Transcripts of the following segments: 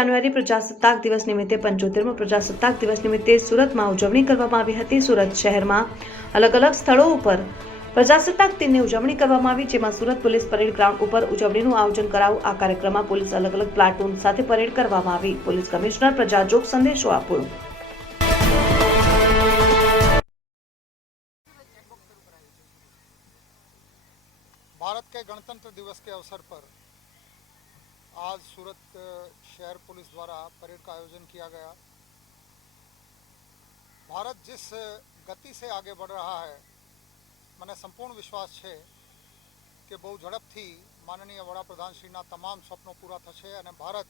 જાન્યુઆરી પ્રજાસત્તાક દિવસ નિમિત્તે 75મો પ્રજાસત્તાક દિવસ નિમિત્તે સુરતમાં ઉજવણી કરવામાં આવી હતી। સુરત શહેરમાં અલગ અલગ સ્થળો ઉપર પ્રજાસત્તાક દિનની ઉજવણી કરવામાં આવી, જેમાં સુરત પોલીસ પરેડ ગ્રાઉન્ડ ઉપર ઉજવણીનું આયોજન કરાયું। આ કાર્યક્રમમાં પોલીસ અલગ અલગ પ્લાટૂન સાથે પરેડ કરવામાં આવી। પોલીસ કમિશનર પ્રજાજોગ સંદેશો આપ્યો। भारत के गणतंत्र दिवस के अवसर पर आज सूरत शहर पुलिस द्वारा परेड का आयोजन किया गया। भारत जिस गति से आगे बढ़ रहा है, મને સંપૂર્ણ વિશ્વાસ છે કે બહુ ઝડપથી માનનીય વડાપ્રધાનશ્રીના તમામ સ્વપ્નો પૂરા થશે અને ભારત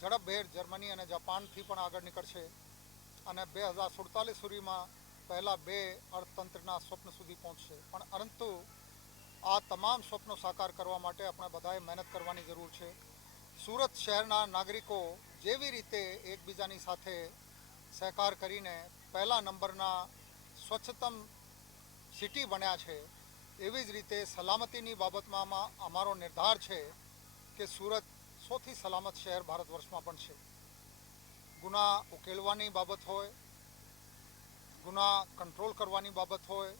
ઝડપભેર જર્મની અને જાપાનથી પણ આગળ નીકળશે અને 2047 સુધીમાં પહેલા બે અર્થતંત્રના સ્વપ્ન સુધી પહોંચશે। પણ પરંતુ આ તમામ સ્વપ્નો સાકાર કરવા માટે આપણે બધાએ મહેનત કરવાની જરૂર છે। સુરત શહેરના નાગરિકો જેવી રીતે એકબીજાની સાથે સહકાર કરીને પહેલા નંબરના સ્વચ્છતમ સિટી બન્યા છે, એવી જ રીતે સલામતીની બાબતમાં અમારો નિર્ધાર છે કે સુરત સૌથી સલામત શહેર ભારત વર્ષમાં બનશે। ગુના ઉકેલવાની બાબત હોય, ગુના કંટ્રોલ કરવાની બાબત હોય,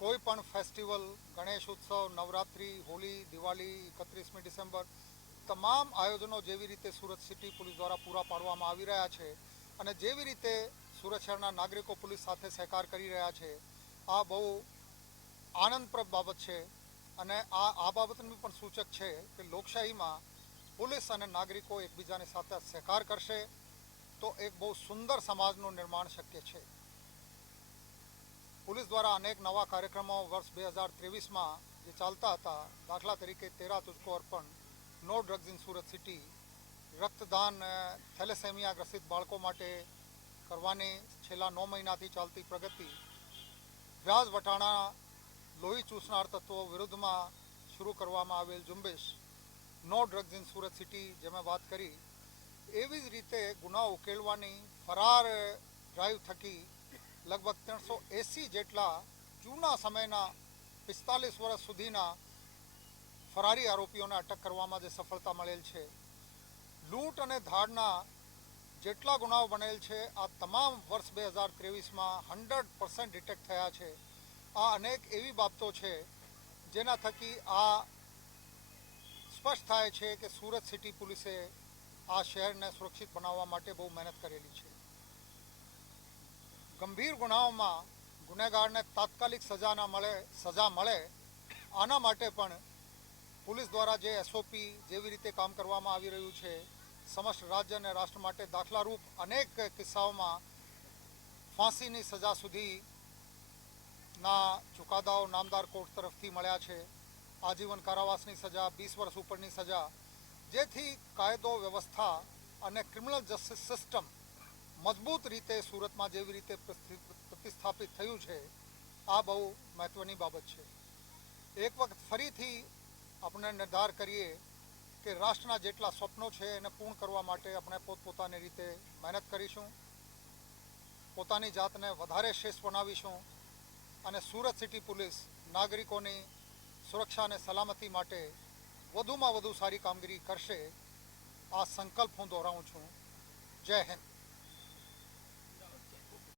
કોઈ પણ ફેસ્ટિવલ, ગણેશ ઉત્સવ, નવરાત્રિ, હોળી, દિવાળી, 31મી ડિસેમ્બર, તમામ આયોજનો જેવી રીતે સુરત સિટી પોલીસ દ્વારા પૂરા પાડવામાં આવી રહ્યા છે અને જેવી રીતે સુરત શહેરના નાગરિકો પોલીસ સાથે સહકાર કરી રહ્યા છે, આ બહુ આનંદપ્રદ બાબત છે અને આ બાબતનું પણ સૂચક છે કે લોકશાહીમાં પોલીસ અને નાગરિકો એકબીજાની સાથે સહકાર કરશે તો એક બહુ સુંદર સમાજનું નિર્માણ શક્ય છે। પોલીસ દ્વારા અનેક નવા કાર્યક્રમો વર્ષ 2023માં જે ચાલતા હતા, દાખલા તરીકે 13 તુझको અર્પણ, no drugs in Surat city, રક્તદાન, થેલેસેમિયા ગ્રસિત બાળકો માટે કરવાની છેલ્લા 9 મહિનાથી ચાલતી પ્રગતિ, વ્યાજ વટાણા લોહી ચૂસનાર તત્વો વિરુદ્ધમાં શરૂ કરવામાં આવેલ ઝુંબેશ, no drugs in Surat city જે મેં વાત કરી, એવી જ રીતે ગુના ઉકેલવાની ફરાર ડ્રાઈવ થકી લગભગ 380 જેટલા જૂના સમયના 45 વર્ષ સુધીના ફરારી આરોપીઓને અટક કરવામાં જે સફળતા મળેલ છે, લૂંટ અને ધાડના જેટલા ગુનાઓ બનેલ છે, આ તમામ વર્ષ 2023માં 100% ડિટેક્ટ થયા છે। આ અનેક એવી બાબતો છે જેના થકી આ સ્પષ્ટ થાય છે કે સુરત સિટી પોલીસે આ શહેરને સુરક્ષિત બનાવવા માટે બહુ મહેનત કરેલી છે। ગંભીર ગુનાઓમાં ગુનેગારને તાત્કાલિક સજા મળે આના માટે પણ પોલીસ દ્વારા જે એસઓપી જેવી રીતે કામ કરવામાં આવી રહ્યું છે, સમસ્ત રાજ્ય અને રાષ્ટ્ર માટે દાખલારૂપ અનેક કિસ્સાઓમાં ફાંસીની સજા સુધીના ચુકાદાઓ નામદાર કોર્ટ તરફથી મળ્યા છે, આજીવન કારાવાસની સજા, 20 વર્ષ ઉપરની સજા, જેથી કાયદો વ્યવસ્થા અને ક્રિમિનલ જસ્ટિસ સિસ્ટમ મજબૂત રીતે સુરતમાં જેવી રીતે પ્રતિસ્થાપિત થયું છે, આ બહુ મહત્વની બાબત છે। એક વખત ફરીથી આપણે નિર્ધાર કરીએ કે રાષ્ટ્રના જેટલા સ્વપ્નો છે એને પૂર્ણ કરવા માટે આપણે પોતપોતાની રીતે મહેનત કરીશું, પોતાની જાતને વધારે શ્રેષ્ઠ બનાવીશું અને સુરત સિટી પોલીસ નાગરિકોની સુરક્ષા અને સલામતી માટે વધુમાં વધુ સારી કામગીરી કરશે, આ સંકલ્પ હું દોહરાવું છું। જય હિન્દ।